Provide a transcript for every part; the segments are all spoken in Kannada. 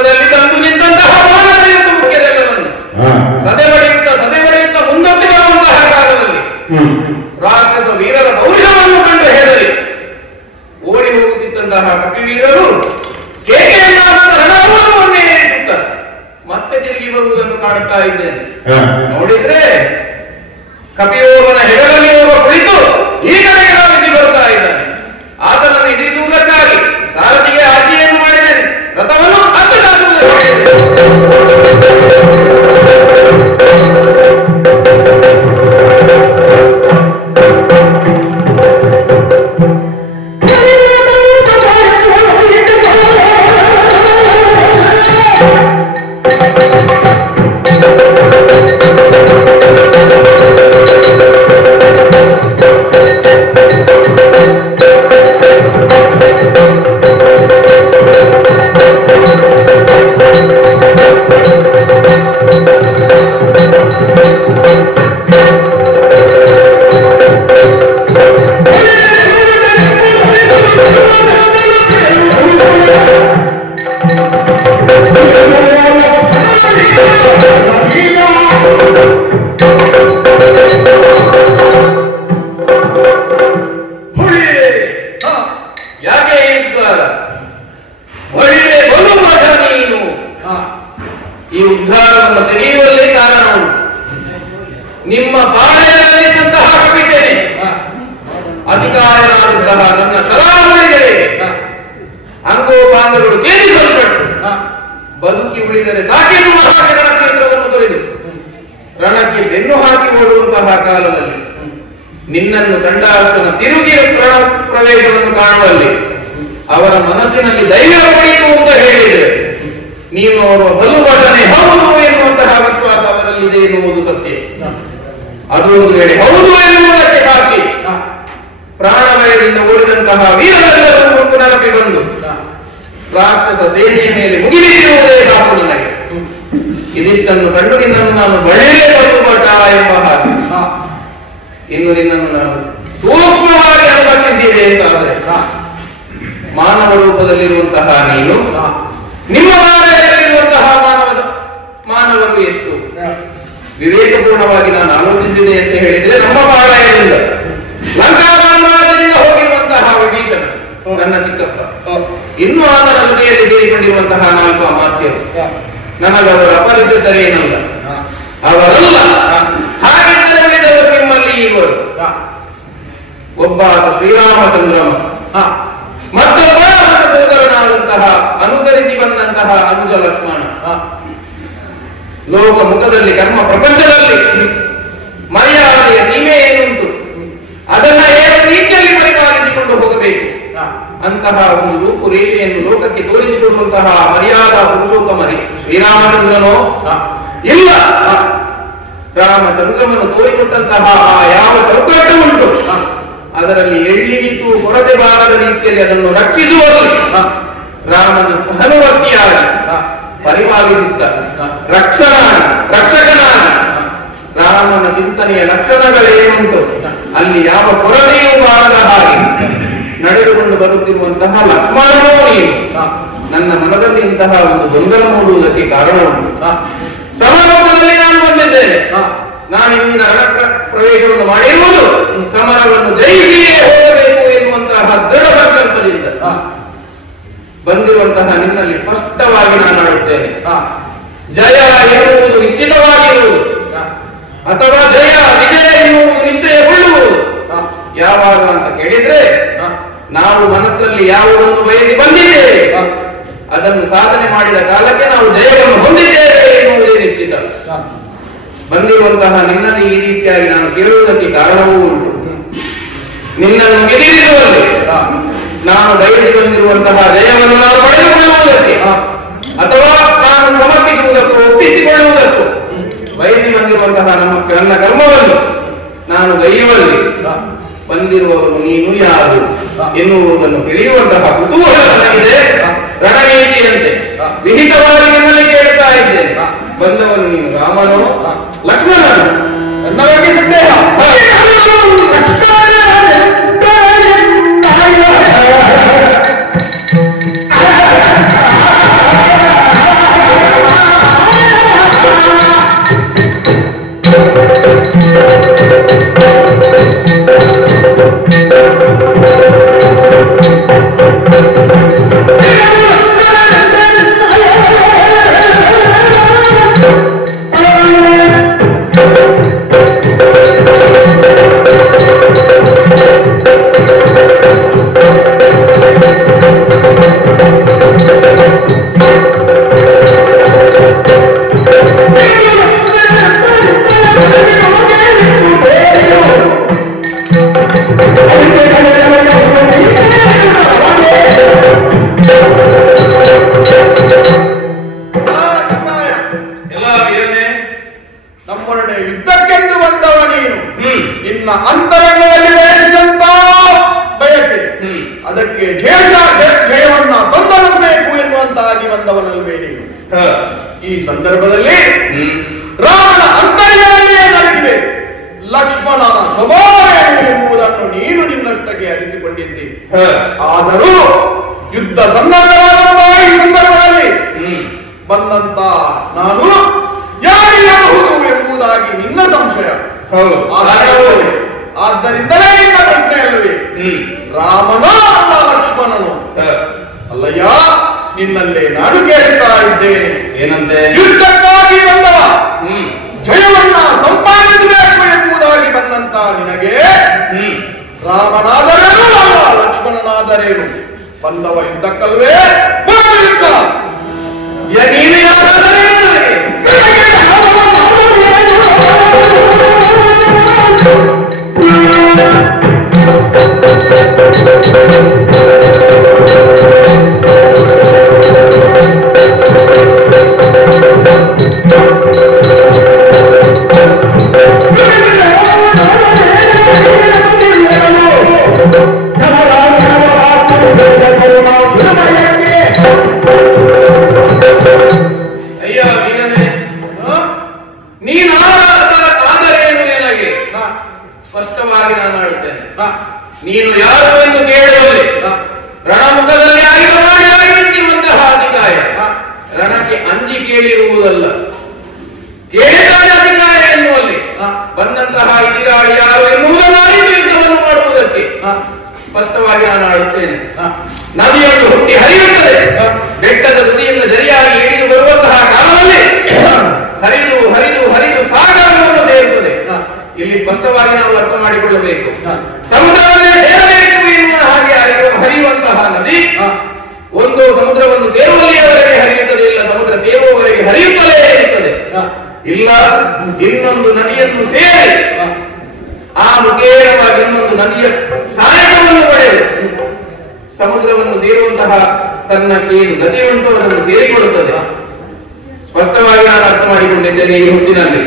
ಯುದ್ಧದಲ್ಲಿ ತಂದು ನಿಂತಹ ಮುಖ್ಯದೆಲ್ಲವನ್ನು ಸದೆ ಬಡಿಯುತ್ತ ಮುಂದಕ್ಕೆ ಬರುವಂತಹ ಕಾಲದಲ್ಲಿ ರಾಕ್ಷಸ ವೀರರ ಪೌರುಷವನ್ನು ಕಂಡು ಹೆದರಿ ಓಡಿ ಹೋಗುತ್ತಿದ್ದಂತಹ ಕಪಿವೀರರು ರಣವನ್ನು ಏರಿಸುತ್ತ ಮತ್ತೆ ತಿರುಗಿ ಬರುವುದನ್ನು ಕಾಣುತ್ತಾ ಇದ್ದೇನೆ. ನೋಡಿದ್ರೆ ಕಪಿಯೋಗನ ಹೆಗಲಲ್ಲಿ ಒಬ್ಬ ಕುಳಿತು ಈ ಕಡೆಗೆ ಧಾವಿಸಿ ಬರುತ್ತಾ ಇದ್ದಾನೆ. ಆತನನ್ನು ಎದುರಿಸುವುದಕ್ಕಾಗಿ ಸಾರಥಿಗೆ ಆಜ್ಞೆಯನ್ನು ಮಾಡಿದ್ದೇನೆ. ರಥವನ್ನು ಈ ಉದ್ಧಾರವನ್ನು ತೆಗೆಯುವಲ್ಲಿ ಕಾರಣ ಉಂಟು. ನಿಮ್ಮ ಪಾಳೆಯದಲ್ಲಿದ್ದಂತಹ ಕಪಿಸೇನೆ ಅಧಿಕಾರನಾದಂತಹ ನನ್ನ ಸಲಾಮಣಿಗಳೇ ಅಂಗೋಪಾಂಗಗಳು ಛೇದಿಸಲ್ಪಟ್ಟು ಬದುಕಿ ಉಳಿದರೆ ಸಾಕೆನ್ನುವ ಕ್ಷೇತ್ರವನ್ನು ತೊರೆದು ರಣಕ್ಕೆ ಬೆನ್ನು ಹಾಕಿ ಓಡುವಂತಹ ಕಾಲದಲ್ಲಿ ನಿನ್ನನ್ನು ಕಂಡಾಗ ತಿರುಗಿ ಪ್ರವೇಶವನ್ನು ಕಾಣುವಲ್ಲಿ ಅವರ ಮನಸ್ಸಿನಲ್ಲಿ ಧೈರ್ಯ ಪಡೆಯಿತು ಅಂತ ಹೇಳಿದರೆ ನೀನು ಅವರ ಬಲುಬಟನೆ ಹೌದು ಎನ್ನುವಂತಹ ವಿಶ್ವಾಸ ಅವರಲ್ಲಿ ಇದೆ ಎನ್ನುವುದು ಸತ್ಯ. ಅದು ಒಂದು ವೇಳೆ ಹೌದು ಎನ್ನುವುದಕ್ಕೆ ಸಾಕ್ಷಿ ಪ್ರಾಣಭಯದಿಂದ ಓಡಿದಂತಹ ವೀರರೆಲ್ಲರೂ ಪುನರಪಿ ಬಂದು ರಾಕ್ಷಸ ಸೇನೆಯ ಮೇಲೆ ಮುಗಿದಿರುವುದೇ ಸಾಕು ನಿನಗೆ. ಇದಿಷ್ಟನ್ನು ಕಂಡು ನಿನ್ನನ್ನು ನಾನು ಬಳ್ಳಿಯೇ ಬಲುಬಟ ಎಂಬ ಹಾಗೆ ಇನ್ನು ನಿನ್ನನ್ನು ನಾನು ಸೂಕ್ಷ್ಮವಾಗಿ ಅನುಭವಿಸಿದೆ ಅಂತಾದ್ರೆ ಮಾನವ ರೂಪದಲ್ಲಿರುವಂತಹ ನೀನು ನಿಮ್ಮ ಮಾನವದಲ್ಲಿರುವಂತಹ ಮಾನವರು ಎಷ್ಟು ವಿವೇಕಪೂರ್ಣವಾಗಿ ನಾನು ಆಲೋಚಿಸಿದೆ ಅಂತ ಹೇಳಿದ್ರೆ ನಮ್ಮ ಪಾಳಯದಿಂದ ಲಂಕಾ ಸಾಮ್ರಾಜ್ಯದಿಂದ ಹೋಗಿರುವಂತಹ ವಿಭೀಷಣ ನನ್ನ ಚಿಕ್ಕಪ್ಪ, ಇನ್ನೂ ಆತನ ಜೊತೆಯಲ್ಲಿ ಸೇರಿಕೊಂಡಿರುವಂತಹ 4 ಅಮಾತ್ಯರು ನನಗವರ ಅಪರಿಚಿತರೇನಲ್ಲ, ಅವರಲ್ಲ. ಹಾಗಿದ್ದರೆ ಉಳಿದವರು ನಿಮ್ಮಲ್ಲಿ ಇರುವರು. ಒಬ್ಬ ಶ್ರೀರಾಮಚಂದ್ರಮ, ಮತ್ತೊಬ್ಬ ಸೋದರನಾದಂತಹ ಅನುಸರಿಸಿ ಬಂದಂತಹ ಅನುಜ ಲಕ್ಷ್ಮಣ. ಲೋಕ ಮುಖದಲ್ಲಿ ಕರ್ಮ ಪ್ರಪಂಚದಲ್ಲಿ ಮರ್ಯಾದೆಯ ಸೀಮೆ ಏನುಂಟು ಅದನ್ನ ಏನು ರೀತಿಯಲ್ಲಿ ಪರಿಪಾಲಿಸಿಕೊಂಡು ಹೋಗಬೇಕು ಅಂತಹ ಒಂದು ರೂಪು ರೇಷೆಯನ್ನು ಲೋಕಕ್ಕೆ ತೋರಿಸಿಕೊಡುವಂತಹ ಮರ್ಯಾದಾ ಪುರುಷೋತ್ತಮರಿ ಶ್ರೀರಾಮಚಂದ್ರನೋ ಇಲ್ಲ. ರಾಮಚಂದ್ರನನ್ನು ತೋರಿಕೊಟ್ಟಂತಹ ಯಾವ ಚೌಕಟ್ಟು ಉಂಟು ಅದರಲ್ಲಿ ಎಳ್ಳಿಗಿತ್ತು ಕೊರತೆ ಬಾರದ ರೀತಿಯಲ್ಲಿ ಅದನ್ನು ರಕ್ಷಿಸುವಲ್ಲಿ ರಾಮನ ಸಹನುವರ್ತಿಯಾಗಿ ಪರಿಪಾಲಿಸುತ್ತ ರಕ್ಷಕನಾಗಿ ರಾಮನ ಚಿಂತನೆಯ ಲಕ್ಷಣಗಳೇನುಂಟು ಅಲ್ಲಿ ಯಾವ ಕೊರತೆಯೂ ಬಾರದ ಹಾಗೆ ನಡೆದುಕೊಂಡು ಬರುತ್ತಿರುವಂತಹ ಲಕ್ಷ್ಮಣನೋ ನೀನು ನನ್ನ ಮನದಲ್ಲಿ ಇಂತಹ ಒಂದು ಗೊಂದಲ ಮೂಡುವುದಕ್ಕೆ ಕಾರಣ ಉಂಟು. ಸಮರೋಗದಲ್ಲಿ ನಾನು ಬಂದಿದ್ದೇನೆ. ನಾನು ಇಂದಿನ ರಣ ಪ್ರವೇಶವನ್ನು ಮಾಡಿರುವುದು ಸಮರವನ್ನು ಜಯಿಸಿಯೇ ಹೋಗಬೇಕು ಎನ್ನುವಂತಹ ದೃಢ ಸಂಕಲ್ಪದಿಂದ ಬಂದಿರುವಂತಹ ನಿನ್ನಲ್ಲಿ ಸ್ಪಷ್ಟವಾಗಿ ನಾನು ಆಡುತ್ತೇನೆ. ಜಯ ಎನ್ನುವುದು ನಿಶ್ಚಿತವಾಗಿರುವುದು ಅಥವಾ ವಿಜಯ ಎನ್ನುವುದು ನಿಶ್ಚಯಗೊಳ್ಳುವುದು ಯಾವಾಗ ಅಂತ ಕೇಳಿದ್ರೆ ನಾವು ಮನಸ್ಸಲ್ಲಿ ಯಾವುದನ್ನು ಬಯಸಿ ಬಂದಿದ್ದೇವೆ ಅದನ್ನು ಸಾಧನೆ ಮಾಡಿದ ಕಾಲಕ್ಕೆ ನಾವು ಜಯವನ್ನು ಹೊಂದಿದ್ದೇವೆ ಎನ್ನುವುದೇ ನಿಶ್ಚಿತ. ಬಂದಿರುವಂತಹ ನಿನ್ನಲ್ಲಿ ಈ ರೀತಿಯಾಗಿ ನಾನು ಕೇಳುವುದಕ್ಕೆ ಕಾರಣವೂ ಉಂಟು. ನಿನ್ನನ್ನು ಗೆದ್ದಿರುವಲ್ಲಿ ನಾನು ಬಯಸಿ ಬಂದಿರುವಂತಹ ಜಯವನ್ನು ನಾನು ಪಡೆದುಕೊಳ್ಳುವುದಕ್ಕೆ ಅಥವಾ ನಾನು ಸಮರ್ಪಿಸುವುದಕ್ಕೂ ಒಪ್ಪಿಸಿಕೊಳ್ಳುವುದಕ್ಕೂ ಬಯಸಿ ಬಂದಿರುವಂತಹ ನನ್ನ ಕರ್ಮವನ್ನು ನಾನು ಗೈಯುವಲ್ಲಿ ಬಂದಿರುವವನು ನೀನು ಯಾರು ಎನ್ನುವುದನ್ನು ತಿಳಿಯುವಂತಹ ಕುತೂಹಲ ನನಗಿದೆ. ರಣನೀತಿಯಂತೆ ವಿಹಿತವಾಗಿ ನಿನ್ನಲ್ಲಿ ಕೇಳ್ತಾ ಇದ್ದೇನೆ. ಬಂದವನು ನೀನು ರಾಮನೋ ಲಕ್ಷ್ಮಣನು? ನನ್ನ ಬಗ್ಗೆ ಸಂದೇಹ ಅಂತರಂಗದಲ್ಲಿ ಬೆಳೆಸಿದಂತ ಬಯಕೆ ಅದಕ್ಕೆ ಜಯವನ್ನ ತಂದಬೇಕು ಎನ್ನುವಂತಾಗಿ ಬಂದವನಲ್ವೇ ನೀನು. ಈ ಸಂದರ್ಭದಲ್ಲಿ ರಾಮನ ಅಂತರ್ಯದಲ್ಲಿಯೇ ನಡೆದಿದೆ ಲಕ್ಷ್ಮಣನ ಸ್ವಭಾವೇನು ಎಂಬುದನ್ನು ನೀನು ನಿನ್ನಷ್ಟಕ್ಕೆ ಅರಿತುಕೊಂಡಿದ್ದಿ. ಆದರೂ ಯುದ್ಧ ಸಂದರ್ಭವಾದಂತಹ ಈ ಸಂದರ್ಭದಲ್ಲಿ ಬಂದಂತ ನಾನು ಯಾರಿರಬಹುದು ಎಂಬುದಾಗಿ ನಿನ್ನ ಸಂಶಯ. ಆದ್ದರಿಂದಲೇ ನಿನ್ನ ಪ್ರಶ್ನೆ ಅಲ್ಲವೇ ರಾಮನೋ ಅಲ್ಲ ಲಕ್ಷ್ಮಣನು ಅಲ್ಲಯ್ಯ, ನಿನ್ನಲ್ಲೇ ನಾನು ಕೇಳ್ತಾ ಇದ್ದೇನೆ. ಏನಂತೆ? ಯುದ್ಧಕ್ಕಾಗಿ ಬಂದವ ಜಯವನ್ನ ಸಂಪಾದಿಸಬೇಕು ಎಂಬುದಾಗಿ ಬಂದಂತ ನಿನಗೆ ರಾಮನಾದರೇನು ಅಲ್ಲ ಲಕ್ಷ್ಮಣನಾದರೇನು ಬಂದವ ಯುದ್ಧಕ್ಕಲ್ವೇ? ಯುದ್ಧ ನೀನು ಯಾರಾದರೇನು ಸ್ಪಷ್ಟವಾಗಿ ನಾನು ಆಡುತ್ತೇನೆ. ನೀನು ಯಾರು ಎಂದು ಕೇಳುವಲ್ಲಿ ರಣಮುಖದಲ್ಲಿ ಆಗಿರುವಂತಹ ಅಧಿಕಾಯ ರಣಕ್ಕೆ ಅಂಜಿ ಕೇಳಿರುವುದಲ್ಲ, ಕೇಳಿದಾಗ ಅಧಿಕಾಯ ಎನ್ನುವಲ್ಲಿ ಬಂದಂತಹ ಇದಿರಾಳಿ ಯಾರು ಎನ್ನುವುದನ್ನು ಯುದ್ಧವನ್ನು ಮಾಡುವುದಕ್ಕೆ ಸ್ಪಷ್ಟವಾಗಿ ನಾನು ಆಡುತ್ತೇನೆ. ನದಿಯನ್ನು ಹುಟ್ಟಿ ಹರಿಯುತ್ತದೆ, ಬೆಟ್ಟದ ತುದಿಯಿಂದ ಜರಿಯಾಗಿ ಇಳಿದು ಬರುವಂತಹ ಕಾಲದಲ್ಲಿ ಹರಿದು ಹರಿದು ಹರಿದು ಸಾಗರವನ್ನು ಸೇರುತ್ತದೆ. ಇಲ್ಲಿ ಸ್ಪಷ್ಟವಾಗಿ ನಾವು ಅರ್ಥ ಮಾಡಿಕೊಳ್ಳಬೇಕು. ಸಮುದ್ರವನ್ನೇ ಸೇರಬೇಕು ಎನ್ನುವ ಹಾಗೆ ಹರಿಯುವಂತಹ ನದಿ ಒಂದು ಸಮುದ್ರವನ್ನು ಸೇರುವಲ್ಲಿಯವರೆಗೆ ಹರಿಯುತ್ತದೆ, ಇಲ್ಲ ಸಮುದ್ರ ಸೇರುವವರೆಗೆ ಹರಿಯುತ್ತಲೇ ಇರುತ್ತದೆ. ಇಲ್ಲ ಇನ್ನೊಂದು ನದಿಯನ್ನು ಸೇರಿ ಆ ಮುಖೇನವಾಗಿ ಇನ್ನೊಂದು ನದಿಯ ಸಹಾಯಕವನ್ನು ಪಡೆದು ಸಮುದ್ರವನ್ನು ಸೇರುವಂತಹ ತನ್ನ ಏನು ಗತಿ ಉಂಟು ಅದನ್ನು ಸೇರಿಕೊಳ್ಳುತ್ತದೆ. ಸ್ಪಷ್ಟವಾಗಿ ನಾನು ಅರ್ಥ ಮಾಡಿಕೊಂಡಿದ್ದೇನೆ ಈ ಹೊತ್ತಿನಲ್ಲಿ.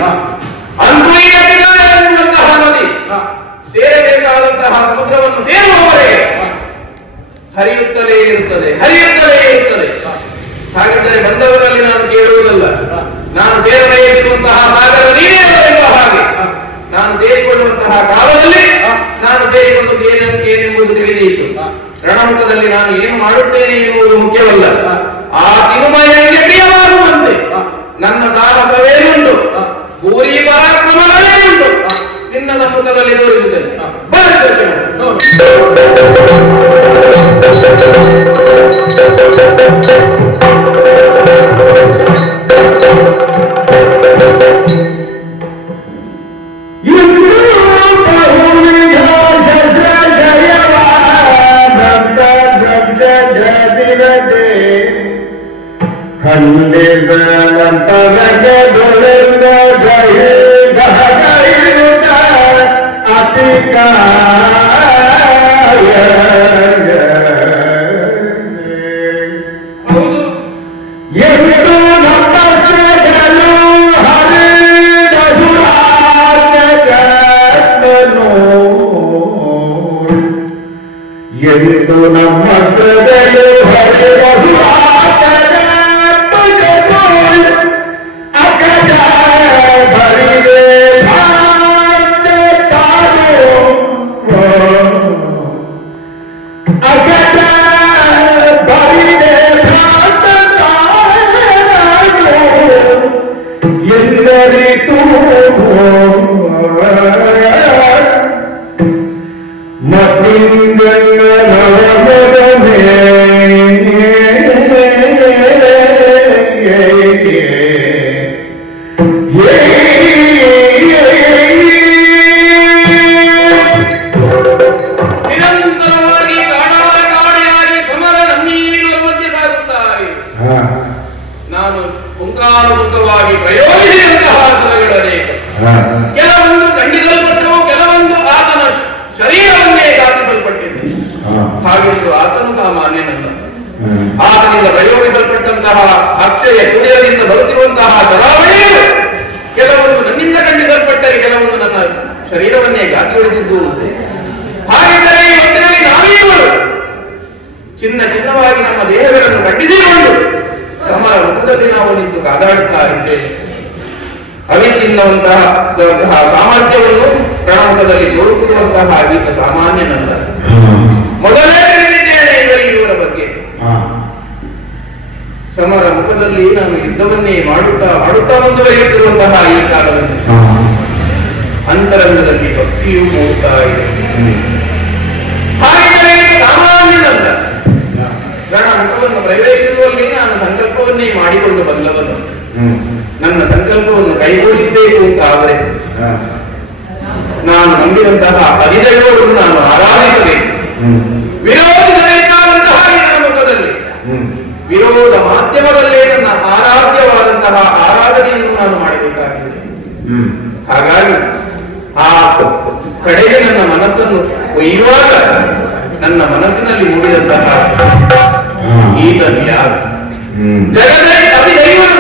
ಅಂತೂ ಎನ್ನುವಂತಹ ನದಿ ಸೇರಬೇಕಾದಂತಹ ಸಮುದ್ರವನ್ನು ಸೇರುವವರೆಗೆ ಹರಿಯುತ್ತಲೇ ಇರುತ್ತದೆ, ಹರಿಯುತ್ತಲೇ ಇರುತ್ತದೆ. ಹಾಗಿದ್ದರೆ ಬಂದವರಲ್ಲಿ ನಾನು ಕೇಳುವುದಲ್ಲ, ನಾನು ಸೇರಬೇಕಿರುವಂತಹ ಸಾಗರ ನೀನೇ ಎಂಬ ಹಾಗೆ ನಾನು ಸೇರಿಕೊಳ್ಳುವಂತಹ ಕಾಲದಲ್ಲಿ ನಾನು ಸೇರಿಕೊಂಡು ಏನೆಂಬುದು ತಿಳಿದಿತ್ತು. ರಣಮುಖದಲ್ಲಿ ನಾನು ಏನು ಮಾಡುತ್ತೇನೆ ಎನ್ನುವುದು ಮುಖ್ಯವಲ್ಲ, ಆ ತಿರುಮಯಂಗೆ ಪ್ರಿಯವಾಗುವಂತೆ ನನ್ನ ಸಾಹಸವೇನುಂಟು, ಭೂರಿ ಪರಾಕ್ರಮಗಳೇನುಂಟು ನಿನ್ನ ಸಮ್ಮುಖದಲ್ಲಿ ತೋರಿಸುತ್ತೇನೆ. ಕೆಲವೊಂದು ಖಂಡಿಸಲ್ಪಟ್ಟವು, ಕೆಲವೊಂದು ಆತನ ಶರೀರವನ್ನೇ ಘಾತಿಸಲ್ಪಟ್ಟಿದೆ. ಹಾಗೆಂದು ಆತನು ಸಾಮಾನ್ಯನಲ್ಲ. ಆತನಿಂದ ಪ್ರಯೋಗಿಸಲ್ಪಟ್ಟಂತಹ ಅಕ್ಷಯ ತುಳಿಯದಿಂದ ಬರುತ್ತಿರುವಂತಹ ಶರಾವಳಿಗಳು ಕೆಲವೊಂದು ನನ್ನಿಂದ ಖಂಡಿಸಲ್ಪಟ್ಟರೆ, ಕೆಲವೊಂದು ನನ್ನ ಶರೀರವನ್ನೇ ಘಾತಿಗೊಳಿಸಿದ್ದು. ಹಾಗಿದ್ದರೆ ಇವತ್ತಿನಲ್ಲಿ ನಾವೀವರು ಚಿನ್ನವಾಗಿ ನಮ್ಮ ದೇಹಗಳನ್ನು ಖಂಡಿಸಿಕೊಂಡು ಸಮರ ಮುಖದಲ್ಲಿ ನಾವು ನಿಂತು ಕಾದಾಡುತ್ತಾ ಇದ್ದೇವೆ. ಅವಿಚ್ಛಿನ್ನವಂತಹ ಸಾಮರ್ಥ್ಯವನ್ನು ರಣಮುಖದಲ್ಲಿ ತೋರುತ್ತಿರುವಂತಹ ಈತ ಸಾಮಾನ್ಯನಲ್ಲ. ಮೊದಲೇ ತಿಳಿದಿದ್ದೇನೆ ಇವರ ಬಗ್ಗೆ. ಸಮರ ಮುಖದಲ್ಲಿ ನಾನು ಯುದ್ಧವನ್ನೇ ಮಾಡುತ್ತಾ ಮುಂದುವರಿಯುತ್ತಿರುವಂತಹ ಈ ಕಾಲದಲ್ಲಿ ಅಂತರಂಗದಲ್ಲಿ ಭಕ್ತಿಯು ಮೂಡುತ್ತಾ ಇದೆ. ಹಾಗಿದ್ದರೆ ಸಾಮಾನ್ಯನಲ್ಲ. ರಣಮುಖವನ್ನು ಪ್ರವೇಶಿಸುವಲ್ಲಿ ನಾನು ಸಂಕಲ್ಪವನ್ನೇ ಮಾಡಿಕೊಂಡು ಬಂದವನು. ನನ್ನ ಸಂಕಲ್ಪವನ್ನು ಕೈಗೂಡಿಸಬೇಕು ಅಂತ ಆದರೆ ನಾನು ನಂಬಿದಂತಹ ಅಧಿದೈವವನ್ನು ನಾನು ಆರಾಧಿಸಬೇಕು. ವಿರೋಧಿಸಬೇಕಾದಂತಹ ನನ್ನ ಮುಖದಲ್ಲಿ ವಿರೋಧ ಮಾಧ್ಯಮದಲ್ಲೇ ನನ್ನ ಆರಾಧ್ಯವಾದಂತಹ ಆರಾಧನೆಯನ್ನು ನಾನು ಮಾಡಬೇಕಾಗಿದೆ. ಹಾಗಾಗಿ ಆ ಕಡೆಗೆ ನನ್ನ ಮನಸ್ಸನ್ನು ಒಯ್ಯುವಾಗ ನನ್ನ ಮನಸ್ಸಿನಲ್ಲಿ ಮೂಡಿದಂತಹ ಈತನು ಯಾರು? ಜಗದ ಅಧಿದೈವನು.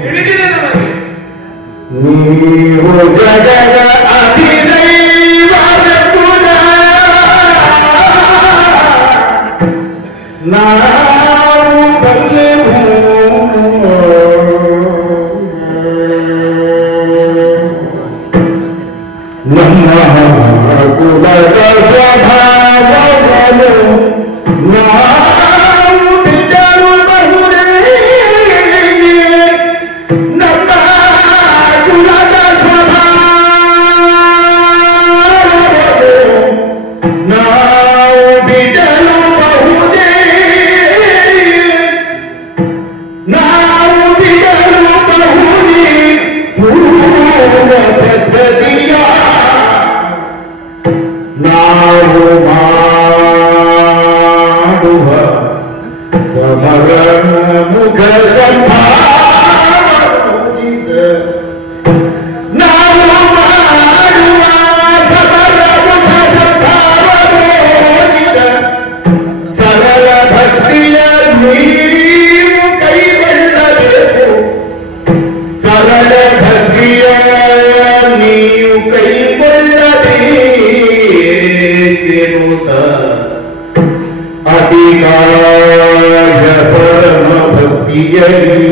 ತಿಳಿದಿದೆ ನಮಗೆ. ನೀವು ಜಗದ ಅಧಿದೈವರ ಕುಲ, ನಾವು ಬಲ್ಲೆವು. ನಮ್ಮ ಕುಲದ ಸ್ವಭಾವವನ್ನು ನಾವು ಬಿಟ್ಟರು ಬಹುದೇ. ನಮ್ಮ ಕುಲದ ಸ್ವಭಾವವನ್ನು ನಾವು ಬಿಟ್ಟರು ಬಹುದೇ. ನಾವು ಬಿಡಲು ಬಹುದೇ ಪೂರ್ವ ಪದ್ಧತಿಯ ನಾವು ಮಾಡುವ ಸಮರ ಮುಖ ಸಂಭಾವಿತ. ನಾವು ಮಾಡುವ ಸಮರ ಮುಖ ಸಂಭಾವಿತ ಸರಳ ಭಕ್ತಿಯ ನೀವು ಕೈಗೊಳ್ಳಬೇಕು. ಸರಳ ಭಕ್ತಿಯ ನೀವು ಕೈಗೊಳ್ಳಬೇಕೆನ್ನುತ್ತ ಅಧಿಕಾರ ಪರಮ ಭಕ್ತಿಯಲ್ಲಿ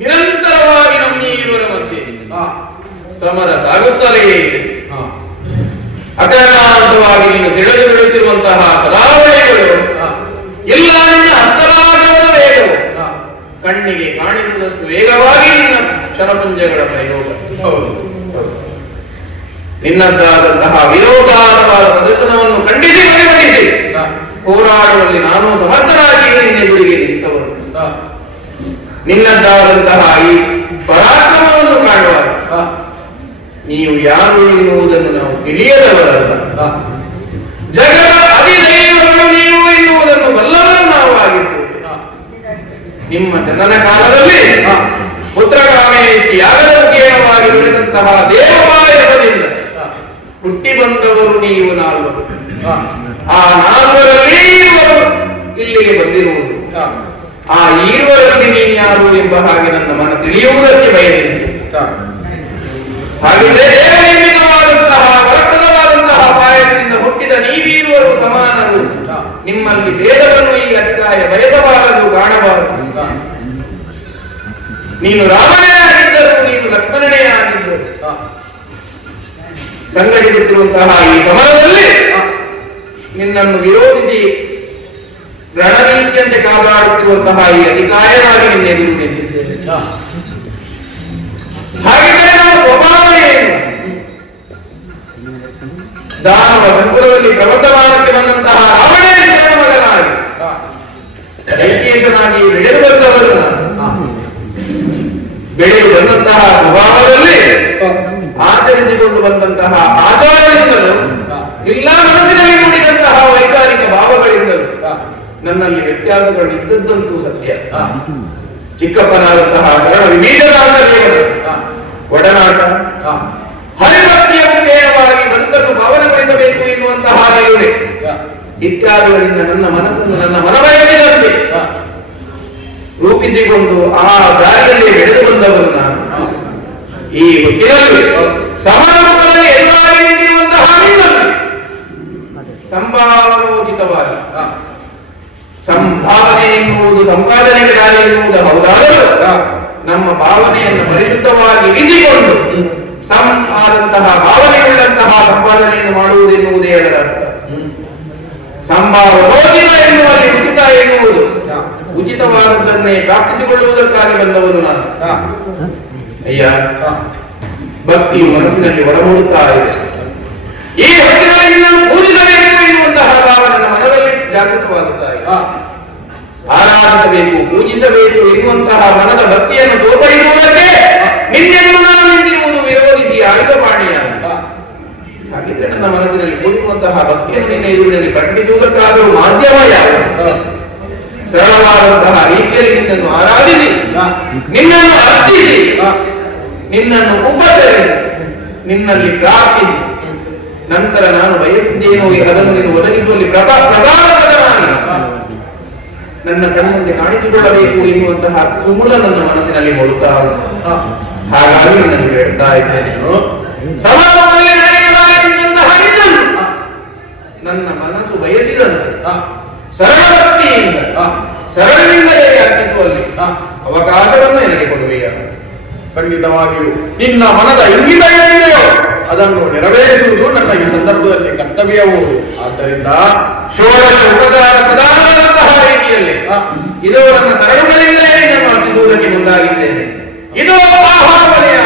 ನಿರಂತರವಾಗಿ ನಮ್ಮ ಇರುವರ ಮಧ್ಯೆ ಸಮರ ಸಾಗುತ್ತಲೇ ಇದೆ. ಅಕಾರಣವಾಗಿ ನೀನು ಸೆಳೆದು ಬಿಡುತ್ತಿರುವಂತಹ ಸದಾವಳಿಗಳು ಎಲ್ಲ ನಿನ್ನ ಹಸ್ತಲಾಗದ ವೇಗವು ಕಣ್ಣಿಗೆ ಕಾಣಿಸಿದಷ್ಟು ವೇಗವಾಗಿ ನಿನ್ನ ಶರಪುಂಜಗಳ ಪ್ರಯೋಗ. ನಿನ್ನದ್ದಾದಂತಹ ವಿರೋಧಾತ್ಮಕ ಪ್ರದರ್ಶನವನ್ನು ಖಂಡಿಸಿ ಪರಿಗಣಿಸಿ ಹೋರಾಡುವಲ್ಲಿ ನಾನು ಸಮರ್ಥನಾಗಿ ನಿನ್ನೆದುರಿಗೆ ನಿಂತವರು. ನಿನ್ನದ್ದಾದಂತಹ ಈ ಪರಾಕ್ರಮವನ್ನು ಕಾಣುವಾಗ ನೀವು ಯಾರು ಎನ್ನುವುದನ್ನು ನಾವು ತಿಳಿಯದವರಲ್ಲ. ಜಗದ ಅಧಿದೈವಗಳು ನೀವು ಎನ್ನುವುದನ್ನು ಬಲ್ಲವರು ನಾವು ಆಗಿದ್ದೇವೆ. ನಿಮ್ಮ ಜನನ ಕಾಲದಲ್ಲಿ ಪುತ್ರಕಾಮೇಷ್ಟಿಯಾಗದ ಮುಖೇನವಾಗಿ ಬೆಳೆದಂತಹ ದೇವಮಾಯದಿಂದ ಹುಟ್ಟಿ ಬಂದವರು ನೀವು ನಾಲ್ವರು. ಆ ನಾಲ್ವರಲ್ಲಿ ಇಲ್ಲಿಗೆ ಬಂದಿರುವುದು. ಆ ಈರುವರಲ್ಲಿ ನೀನು ಯಾರು ಎಂಬ ಹಾಗೆ ನನ್ನ ಮನ ತಿಳಿಯುವುದಕ್ಕೆ ಬಯಸಿದೆ. ಹಾಗಿದ್ರೆ ದೇವನಿರ್ಮಿತವಾದಂತಹ ವರಪ್ರದವಾದಂತಹ ಪಾಯದಿಂದ ಹುಟ್ಟಿದ ನೀವೀರುವರು ಸಮಾನರು. ನಿಮ್ಮಲ್ಲಿ ಭೇದವನ್ನು ಈ ಅಧಿಕಾಯ ಬಯಸಬಾರದು, ಕಾಣಬಾರದು. ನೀನು ರಾಮನೇ ಆಗಿದ್ದರು, ನೀನು ಲಕ್ಷ್ಮಣನೇ ಆಗಿದ್ದರು. ಸಂಘಟಿಸುತ್ತಿರುವಂತಹ ಈ ಸಮರದಲ್ಲಿ ನಿನ್ನನ್ನು ವಿರೋಧಿಸಿ ರಣನೀತಿಯಂತೆ ಕಾಪಾಡುತ್ತಿರುವಂತಹ ಈ ಅಧಿಕಾಯವಾಗಿ ನಿನ್ನ ಎದುರು ನಿಂತಿದ್ದೇನೆ. ಹಾಗಿದ್ದರೆ ನಮ್ಮ ಸ್ವಭಾವ ಏನು? ದಾನವ ಸಂಕುಲದಲ್ಲಿ ಪ್ರಬಂಧಮಾನಕ್ಕೆ ಬಂದಂತಹ ರಾವಣೇಶ್ವರನ ಮಗನಾಗಿ ಪೂರ್ವಕವಾಗಿ ಬೆಳೆದು ಬಂದವರು ಬೆಳೆದು ಬಂದಂತಹ ಸ್ವಭಾವದಲ್ಲಿ ಆಚರಿಸಿಕೊಂಡು ಬಂದಂತಹ ಆಚಾರದಿಂದಲೂ ಇಲ್ಲ ಮನಸ್ಸಿನಲ್ಲಿ ಮೂಡಿದಂತಹ ವೈಚಾರಿಕ ಭಾವಗಳಿಂದಲೂ ನನ್ನಲ್ಲಿ ವ್ಯತ್ಯಾಸಗಳು ಇದ್ದದ್ದಂತೂ ಸತ್ಯ. ಚಿಕ್ಕಪ್ಪನಾದಂತಹ ಶರಣ ವಿಭೀಷಣಾಂತರೇವರು ಒಡನಾಟ ಹರಿಭಕ್ತಿಯ ಮುಖೇನವಾಗಿ ಬದುಕನ್ನು ಭಾವನೆಗೊಳಿಸಬೇಕು ಎನ್ನುವಂತಹ ನಿಲುವೆ ಇತ್ಯಾದಿಗಳಿಂದ ನನ್ನ ಮನಸ್ಸನ್ನು ನನ್ನ ಮನವಯಸ್ಸಿನಲ್ಲಿ ರೂಪಿಸಿಕೊಂಡು ಆ ದಾರಿಯಲ್ಲಿ ಬೆಳೆದು ಬಂದವರು ನಾನು. ಈ ಹೊತ್ತಿನಲ್ಲಿ ಸಮಾರಂಭದಲ್ಲಿ ಎಲ್ಲಾಗಿ ನಿಂತಿರುವಂತಹ ನಿನ್ನಲ್ಲಿ ಸಂಭಾವನೋಚಿತವಾಗಿ ಸಂಭಾವನೆ ಎನ್ನುವುದು ಸಂಪಾದನೆಗೆ ದಾರಿ ಎನ್ನುವುದು ಹೌದಾದರೂ ನಮ್ಮ ಭಾವನೆಯನ್ನು ಪರಿಶುದ್ಧವಾಗಿ ಇರಿಸಿಕೊಂಡು ಆದಂತಹ ಭಾವನೆಯುಳ್ಳಂತಹ ಸಂಪಾದನೆಯನ್ನು ಮಾಡುವುದೆನ್ನುವುದೇ ಅದರ ಅರ್ಥ. ಸಂಭಾವನೋಚಿತ ಎನ್ನುವಲ್ಲಿ ಉಚಿತ ಎನ್ನುವುದು ಉಚಿತವಾದದ್ದನ್ನೇ ಪ್ರಾಪ್ತಿಸಿಕೊಳ್ಳುವುದಕ್ಕಾಗಿ ಬಂದವನು ನಾನು. ಅಯ್ಯ, ಭಕ್ತಿಯು ಮನಸ್ಸಿನಲ್ಲಿ ಒಡಮೂಡುತ್ತಾ ಇದೆ. ಈ ಹೊತ್ತಿನಲ್ಲಿ ನಾನು ಪೂಜಿಸಬೇಕು ಎನ್ನುವಂತಹ ಭಾವ ನನ್ನ ಮನದಲ್ಲಿ ಜಾಗೃತವಾಗುತ್ತಾ ಇದೆ. ಆರಾಧಿಸಬೇಕು, ಪೂಜಿಸಬೇಕು ಎನ್ನುವಂತಹ ಮನದ ಭಕ್ತಿಯನ್ನು ತೋರ್ಪಡಿಸುವುದಕ್ಕೆ ನಿನ್ನೆಯನ್ನು ನಾನು ನಿಂತಿರುವುದು ವಿರೋಧಿಸಿ ಆಯುಧಪಾಣಿಯ. ಹಾಗಿದ್ರೆ ನನ್ನ ಮನಸ್ಸಿನಲ್ಲಿ ಕೂಡುವಂತಹ ಭಕ್ತಿಯನ್ನು ನಿನ್ನ ಎದುರಿನಲ್ಲಿ ಪ್ರಕಟಿಸುವುದಕ್ಕಾದರೂ ಮಾಧ್ಯಮ ಯಾವುದು? ಸರಳವಾದಂತಹ ರೀತಿಯಲ್ಲಿ ನಿನ್ನನ್ನು ಆರಾಧಿಸಿ, ನಿನ್ನನ್ನು ಅರ್ಚಿಸಿ, ನಿನ್ನನ್ನು ಉಪಚರಿಸಿ, ನಿನ್ನಲ್ಲಿ ಪ್ರಾರ್ಥಿಸಿ, ನಂತರ ನಾನು ಬಯಸಿದ್ದೇನೋ ಅದನ್ನು ನೀನು ಒದಗಿಸುವಲ್ಲಿ ಪ್ರಸಾದನಾಗಿ ನನ್ನ ಕಣ್ಣಿಗೆ ಕಾಣಿಸಿಕೊಳ್ಳಬೇಕು ಎನ್ನುವಂತಹ ತುಮುಲ ನನ್ನ ಮನಸ್ಸಿನಲ್ಲಿ ಮೂಡುತ್ತಾ ಉಂಟು. ಹಾಗಾಗಿ ನಿನ್ನನ್ನು ಹೇಳ್ತಾ ಇದ್ದೇನೆ, ಸಮಾಜದಲ್ಲಿ ನಡೆಯಲಾಗಿದ್ದಂತಹ ನನ್ನ ಮನಸ್ಸು ಬಯಸಿದಂತೆ ಸರಳ ಭಕ್ತಿಯಿಂದ ಸರಳದಿಂದಲೇ ಅರ್ಪಿಸುವಲ್ಲಿ ಅವಕಾಶವನ್ನು ನನಗೆ ಕೊಡುವೆಯ. ಖಂಡಿತವಾಗಿಯೂ ನಿನ್ನ ಮನದ ಇಂಗಿತ ಏನಿದೆಯೋ ಅದನ್ನು ನೆರವೇರಿಸುವುದು ನನ್ನ ಈ ಸಂದರ್ಭದಲ್ಲಿ ಕರ್ತವ್ಯವೂ. ಆದ್ದರಿಂದ ಷೋಡಶ ಉಪಚಾರ ಪ್ರಧಾನವಾದಂತಹ ರೀತಿಯಲ್ಲಿ ಇದು ನನ್ನ ಸರಳುಗಳಿಂದಲೇ ನಾನು ಅರ್ಪಿಸುವುದಕ್ಕೆ ಮುಂದಾಗಿದ್ದೇನೆ. ಇದು ಆಹಾರ ವಲಯ.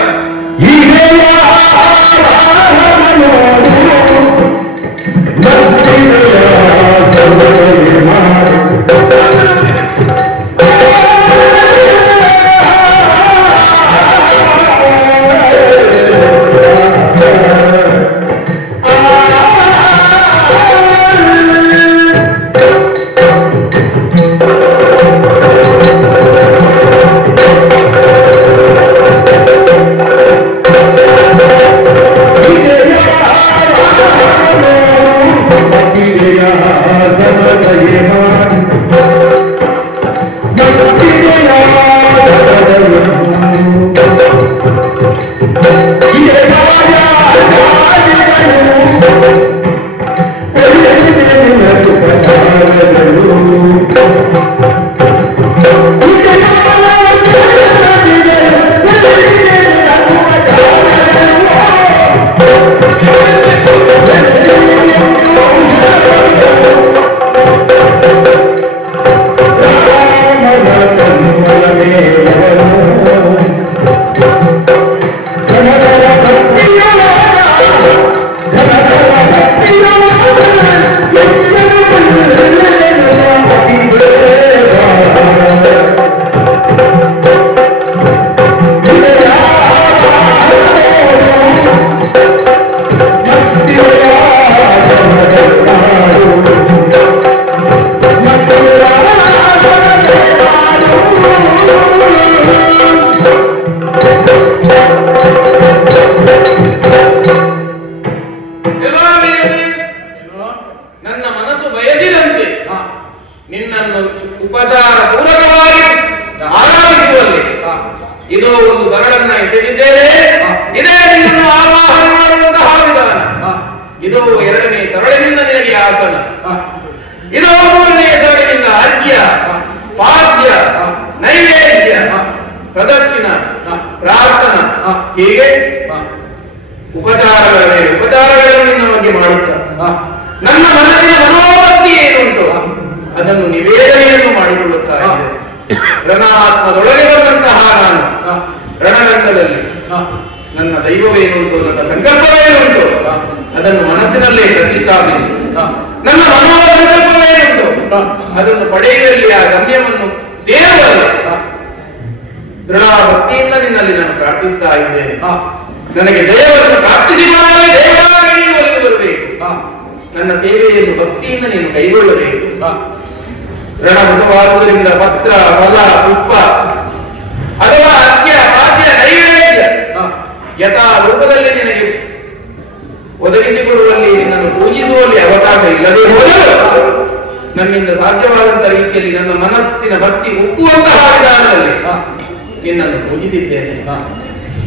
ಇದು ಒಂದು ಸರಳನ್ನ ಎಸೆದಿದ್ದೇನೆ. ಇದೇ ನಿನ್ನನ್ನು ಆವಾಹನೆ ಮಾಡುವಂತಹ ವಿಧಾನ. ಇದು ಎರಡನೇ ಸರಳಿನಿಂದ ನಿನಗೆ ಆಸನ. ಇದು ಮೂರನೇ ಸರಳಿನಿಂದ ಅರ್ಘ್ಯ, ಪಾದ್ಯ, ನೈವೇದ್ಯ, ಪ್ರದಕ್ಷಿಣ, ಪ್ರಾರ್ಥನಾ, ಹೀಗೆ ಉಪಚಾರಗಳನ್ನು ನಿನ್ನ ಬಗ್ಗೆ ಮಾಡುತ್ತಾ ನನ್ನ ಮನಸ್ಸಿನ ಮನೋಭಕ್ತಿ ಏನುಂಟು ಅದನ್ನು ನಿವೇದನೆಯನ್ನು ಮಾಡಿಕೊಳ್ಳುತ್ತಾ ಇದೆ. ರಣಾತ್ಮದೊಳಗೆ ಬಂದಂತಹ ನಾನು ರಣರಂಗದಲ್ಲಿ ನನ್ನ ದೈವವೇನುಂಟು, ನನ್ನ ಸಂಕಲ್ಪವೇನುಂಟು ಅದನ್ನು ಮನಸ್ಸಿನಲ್ಲೇ ಪ್ರತಿಷ್ಠಾಪಿಸಿ ನನ್ನ ಮನೋಸಂಕಲ್ಪವೇನುಂಟು ಅದನ್ನು ಪಡೆಯುವಲ್ಲಿ ಆ ಗಮ್ಯವನ್ನು ಸೇರುವಲ್ಲಿ ದೃಢ ಭಕ್ತಿಯಿಂದ ನಿನ್ನಲ್ಲಿ ನಾನು ಪ್ರಾರ್ಥಿಸ್ತಾ ಇದ್ದೇನೆ. ನನಗೆ ದೇವರನ್ನು ಪ್ರಾರ್ಥಿಸಿಕೊಂಡಾಗ ದೇವರಾಗಿ ನೀನು ಒಲಿದು ಬರಬೇಕು. ನನ್ನ ಸೇವೆಯನ್ನು ಭಕ್ತಿಯಿಂದ ನೀನು ಕೈಗೊಳ್ಳಬೇಕು. ಋಣಮುಖವಾಗುವುದರಿಂದ ಪತ್ರ, ಫಲ, ಪುಷ್ಪ ಅಥವಾ ಅರ್ಘ್ಯ, ಪಾದ್ಯ, ನೈವೇದ್ಯ ಯಥಾ ರೂಪದಲ್ಲಿ ನಿನಗೆ ಒದಗಿಸಿಕೊಡುವಲ್ಲಿ ನಿನ್ನನ್ನು ಪೂಜಿಸುವಲ್ಲಿ ಅವಕಾಶ ಇಲ್ಲದೆ ಹೋದರೂ ನನ್ನಿಂದ ಸಾಧ್ಯವಾದಂತಹ ರೀತಿಯಲ್ಲಿ ನನ್ನ ಮನಸ್ಸಿನ ಭಕ್ತಿ ಒಪ್ಪುವಂತಹ ವಿಧಾನದಲ್ಲಿ ನಿನ್ನನ್ನು ಪೂಜಿಸಿದ್ದೇನೆ.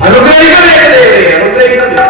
ಅನುಗ್ರಹಿಸಬೇಕು ದೇವರೇ, ಅನುಗ್ರಹಿಸಬೇಕು.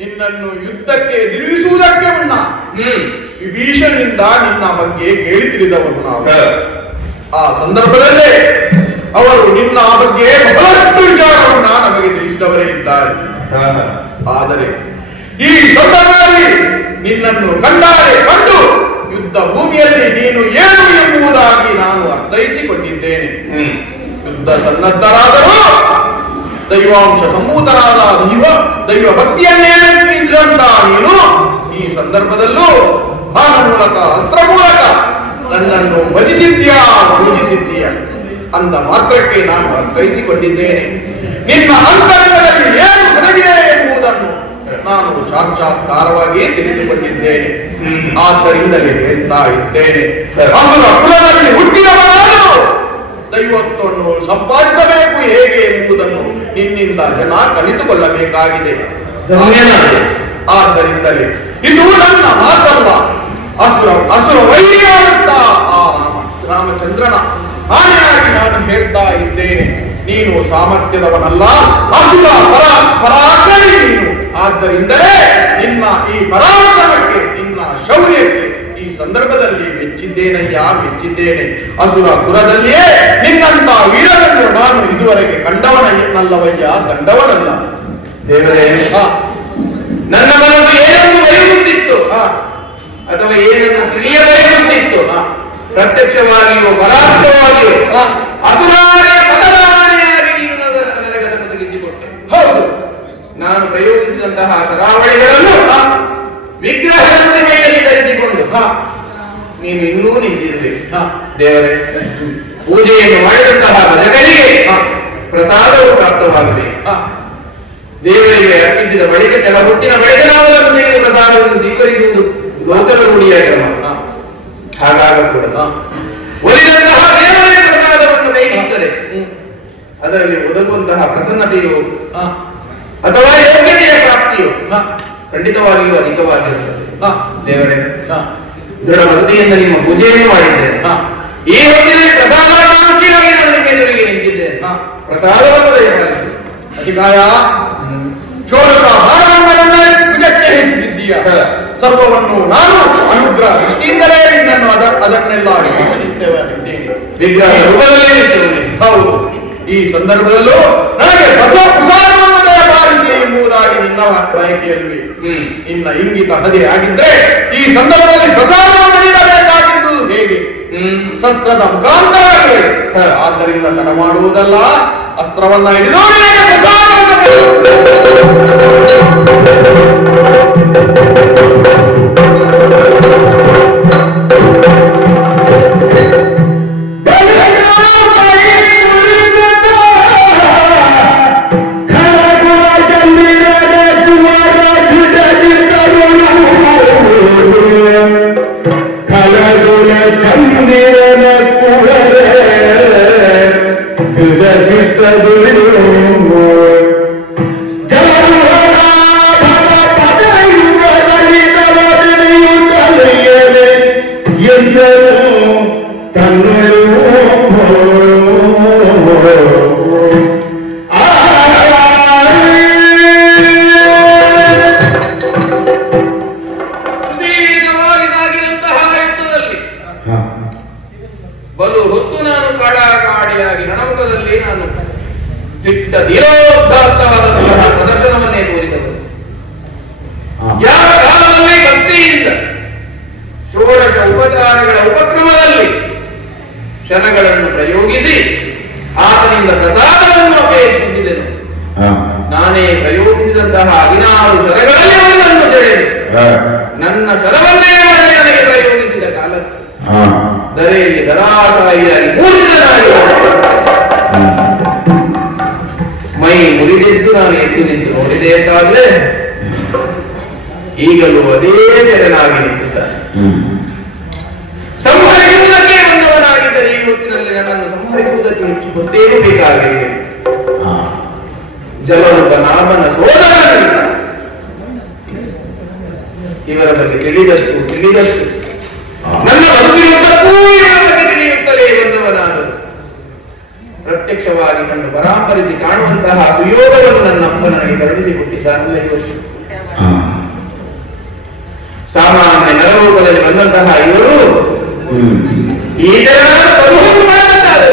ನಿನ್ನನ್ನು ಯುದ್ಧಕ್ಕೆ ತಿರುಗಿಸುವುದಕ್ಕೆ ಮುನ್ನ ವಿಭೀಷಣನಿಂದ ನಿನ್ನ ಬಗ್ಗೆ ಕೇಳಿ ತಿಳಿದವರು ನಾವು. ಆ ಸಂದರ್ಭದಲ್ಲೇ ಅವರು ನಿನ್ನ ಬಗ್ಗೆ ಬಹಳಷ್ಟು ವಿಚಾರವನ್ನ ನಮಗೆ ತಿಳಿಸಿದವರೇ ಇದ್ದಾರೆ. ಆದರೆ ಈ ಸಂದರ್ಭದಲ್ಲಿ ನಿನ್ನನ್ನು ಕಂಡಾರೆ ಕಂಡು ಯುದ್ಧ ಭೂಮಿಯಲ್ಲಿ ನೀನು ಏನು ಎಂಬುದಾಗಿ ನಾನು ಅರ್ಥೈಸಿಕೊಂಡಿದ್ದೇನೆ. ಯುದ್ಧ ಸನ್ನದ್ಧರಾದರೂ ದೈವಾಂಶ ಸಂಭೂತನಾದ ದೈವ ಭಕ್ತಿಯನ್ನೇ ಇದ್ದಂತ ನೀನು ಈ ಸಂದರ್ಭದಲ್ಲೂ ಬಾಣ ಮೂಲಕ, ಅಸ್ತ್ರ ಮೂಲಕ ನನ್ನನ್ನು ಭಜಿಸಿದ್ಯಾ, ಪೂಜಿಸಿದ್ಯಾ ಅಂದ ಮಾತ್ರಕ್ಕೆ ನಾನು ಅರ್ಥೈಸಿಕೊಂಡಿದ್ದೇನೆ. ನಿನ್ನ ಅಂತರಂಗದಲ್ಲಿ ಏನು ಹೊರಗಿದೆ ಎಂಬುದನ್ನು ನಾನು ಸಾಕ್ಷಾತ್ಕಾರವಾಗಿ ತಿಳಿದುಕೊಂಡಿದ್ದೇನೆ. ಆದ್ದರಿಂದಲೇ ಹೇಳ್ತಾ ಇದ್ದೇನೆ, ಅವರ ಕುಲದಲ್ಲಿ ಹುಟ್ಟಿದವನಾದರೂ ದೈವತ್ವವನ್ನು ಸಂಪಾದಿಸಬೇಕು ಹೇಗೆ ಎಂಬುದನ್ನು ನಿನ್ನಿಂದ ಜನ ಕಲಿತುಕೊಳ್ಳಬೇಕಾಗಿದೆ. ಆದ್ದರಿಂದಲೇ ಇದು ನನ್ನ ಮಾತಲ್ಲ, ಅಸುರ ವೈರಿಯಾದಂತ ಆ ರಾಮಚಂದ್ರನ ಆನೆಯಾಗಿ ನಾನು ಹೇಳ್ತಾ ಇದ್ದೇನೆ. ನೀನು ಸಾಮರ್ಥ್ಯದವನಲ್ಲ, ಅಸುರ ಪರಾಕ್ರಮಿ ನೀನು. ಆದ್ದರಿಂದಲೇ ನಿನ್ನ ಈ ಪರಾಕ್ರಮಕ್ಕೆ, ನಿನ್ನ ಶೌರ್ಯಕ್ಕೆ ಈ ಸಂದರ್ಭದಲ್ಲಿ ಮೆಚ್ಚಿದ್ದೇನೆ. ಅಸುರ ಪುರದಲ್ಲಿಯೇ ನಿನ್ನಂತ ವೀರರನ್ನು ನಾನು ಇದುವರೆಗೆ ಕಂಡವನಲ್ಲವಯ್ಯ, ಕಂಡವನಲ್ಲ. ದೇವರೇ, ನನ್ನ ಮನಸ್ಸು ಏನನ್ನು ಬಯಸುತ್ತಿತ್ತು ಅಥವಾ ಏನನ್ನು ತಿಳಿಯಬಯಸುತ್ತಿತ್ತು, ಪ್ರತ್ಯಕ್ಷವಾಗಿಯೋ ಪರಾರ್ಥವಾಗಿಯೋ ಅಸುರಾರಿಯ ಪದದಾವಣೆಯಾಗಿ ನೀನು ನನಗೆ ಅದನ್ನು ತಿಳಿಸಿಕೊಟ್ಟೆ. ಹೌದು, ನಾನು ಪ್ರಯೋಗಿಸಿದಂತಹ ಶರಾವಳಿಗಳನ್ನು ವಿಗ್ರಹದಂತೆ ಮೈಯಲ್ಲಿ ಧರಿಸಿಕೊಂಡು ನೀನು ಇನ್ನೂ ನಿಂತಿರಬೇಕು. ದೇವರೇ, ಪೂಜೆಯನ್ನು ಮಾಡಿದಂತಹ ಭಜಕರಿಗೆ ಪ್ರಸಾದವು ಪ್ರಾಪ್ತವಾಗಬೇಕು. ದೇವರಿಗೆ ಅರ್ಪಿಸಿದ ಬಳಿಕ ಕೆಲ ಹೊತ್ತಿನ ಬಳಿಕ ನಾವು ಅದನ್ನು ಪ್ರಸಾದವನ್ನು ಸ್ವೀಕರಿಸುವುದು ಲೋಕದ ರೂಢಿಯ ಕ್ರಮ. ಹಾಗಾಗಕೂಡದ ಒಲಿದಂತಹ ದೇವರೇ ಪ್ರಸಾದವನ್ನು ಕೈಗಿಟ್ಟರೆ ಅದರಲ್ಲಿ ಒದಗುವಂತಹ ಪ್ರಸನ್ನತೆಯು ಅಥವಾ ಯೋಗ್ಯತೆಯ ಪ್ರಾಪ್ತಿಯು ಖಂಡಿತವಾಗಿಯೂ ಅಧಿಕವಾಗಿರುತ್ತದೆ. ದೇವರೇ, ದೃಢ ಭಕ್ತಿಯಿಂದ ನಿಮ್ಮ ಪೂಜೆಯನ್ನು ಮಾಡಿದ್ದೇನೆ. ಈ ಹೊತ್ತಿನಲ್ಲಿ ಪ್ರಸಾದವಾಗಿ ನನ್ನ ಎದುರಿಗೆ ನಿಂತಿದ್ದೇನೆ. ಪ್ರಸಾದವನ್ನು ದಯಪಾಲಿಸಿ. ಅಧಿಕಾಯ ಷೋಡಶ ಭಾರವನ್ನು ಭುಜಕ್ಕೆ ಹೆಚ್ಚಿದ್ದೀಯ. ಸರ್ವವನ್ನು ನಾನು ಅನುಗ್ರಹ ದೃಷ್ಟಿಯಿಂದಲೇ ನಿನ್ನನ್ನು ಅದನ್ನೆಲ್ಲ ನಿಂತೇವೆ. ವಿಗ್ರಹ ರೂಪದಲ್ಲಿ ನಿಂತವನೇ. ಹೌದು, ಈ ಸಂದರ್ಭದಲ್ಲೂ ನನಗೆ ಹೊಸ ಪ್ರಸಾದವನ್ನು ದಯಪಾಲಿಸಿ ಎಂಬುದಾಗಿ ನಿನ್ನ ಬಯಕೆಯಲ್ಲಿ ನಿನ್ನ ಇಂಗಿತ ಹದೆ ಆಗಿದ್ರೆ ಈ ಸಂದರ್ಭದಲ್ಲಿ ಪ್ರಸಾದವನ್ನು ನೀಡಬೇಕಾಗಿದ್ದು ಹೇಗೆ? ಶಸ್ತ್ರದ ಮುಖಾಂತರವೇ. ಆದ್ದರಿಂದ ತಡ ಮಾಡುವುದಲ್ಲ, ಅಸ್ತ್ರವನ್ನ ಹಿಡಿದು ಬಲು ಹೊತ್ತು ನಾನು ಕಾಡಾಕಾಡಿಯಾಗಿ ರಣಮುಖದಲ್ಲಿ ನಾನು ದಿಟ್ಟ ಧೀರೋದ್ಧಾತ್ತವಾದಂತಹ ಪ್ರದರ್ಶನವನ್ನೇ ತೋರಿದವರು. ಯಾವ ಕಾಲದಲ್ಲಿ ಭಕ್ತಿಯಿಂದ ಷೋಡಶ ಉಪಚಾರಗಳ ಉಪಕ್ರಮದಲ್ಲಿ ಕ್ಷಣಗಳನ್ನು ಪ್ರಯೋಗಿಸಿ ಆತನಿಂದ ಪ್ರಸಾದವನ್ನು ಅಪೇಕ್ಷಿಸಿದೆನು. ನಾನೇ ಪ್ರಯೋಗಿಸಿದಂತಹ 16 ಶರಗಳಲ್ಲಿ ಒಂದನ್ನು ಸೆಳೆದು ನನ್ನ ಶರವನ್ನೇ ನನಗೆ ಪ್ರಯೋಗಿಸಿದ ಕಾಲಕ್ಕೆ ದರೆಯಲ್ಲಿ ದರಾಸಾಯಿಯಾಗಿ ಮೂರ್ಛಿತನಾಗಿ ಮೈ ಮುರಿದೆದ್ದು ನಾನು ಎದ್ದು ನಿಂತು ನೋಡಿದೆ ಅಂತಾದ್ರೆ ಈಗಲೂ ಅದೇ ತೆರನಾಗಿ ನಿಂತಿದ್ದಾನೆ. ಸಂಹರಿಸುವುದಕ್ಕೆ ಬಂದವನಾಗಿದ್ದರೆ ಈ ಹೊತ್ತಿನಲ್ಲಿ ನನ್ನನ್ನು ಸಂಹರಿಸುವುದಕ್ಕೆ ಹೆಚ್ಚು ಗೊತ್ತೇನು ಬೇಕಾಗಿದೆ. ಜಲರೂಪ ನಾಮನ ಸೋದರ ಇವರ ಬಗ್ಗೆ ತಿಳಿದಷ್ಟು ನನ್ನ ಬದುಕಿನುದ್ದಕ್ಕೂ ಇವರ ಬಗ್ಗೆ ತಿಳಿಯುತ್ತಲೇ ಬಂದವನಾದರು. ಪ್ರತ್ಯಕ್ಷವಾಗಿ ಕಂಡು ಪರಾಂಪರಿಸಿ ಕಾಣುವಂತಹ ಸುಯೋಗವನ್ನು ನನ್ನ ಅಪ್ಪ ನನಗೆ ಕರುಣಿಸಿಕೊಟ್ಟಿದ್ದಾನಲ್ಲ ಇವತ್ತು. ಸಾಮಾನ್ಯ ನರರೂಪದಲ್ಲಿ ಬಂದಂತಹ ಇವರು ಈ ತೆರನಾದ ಬದುಕು ಮಾಡುತ್ತಾರೆ.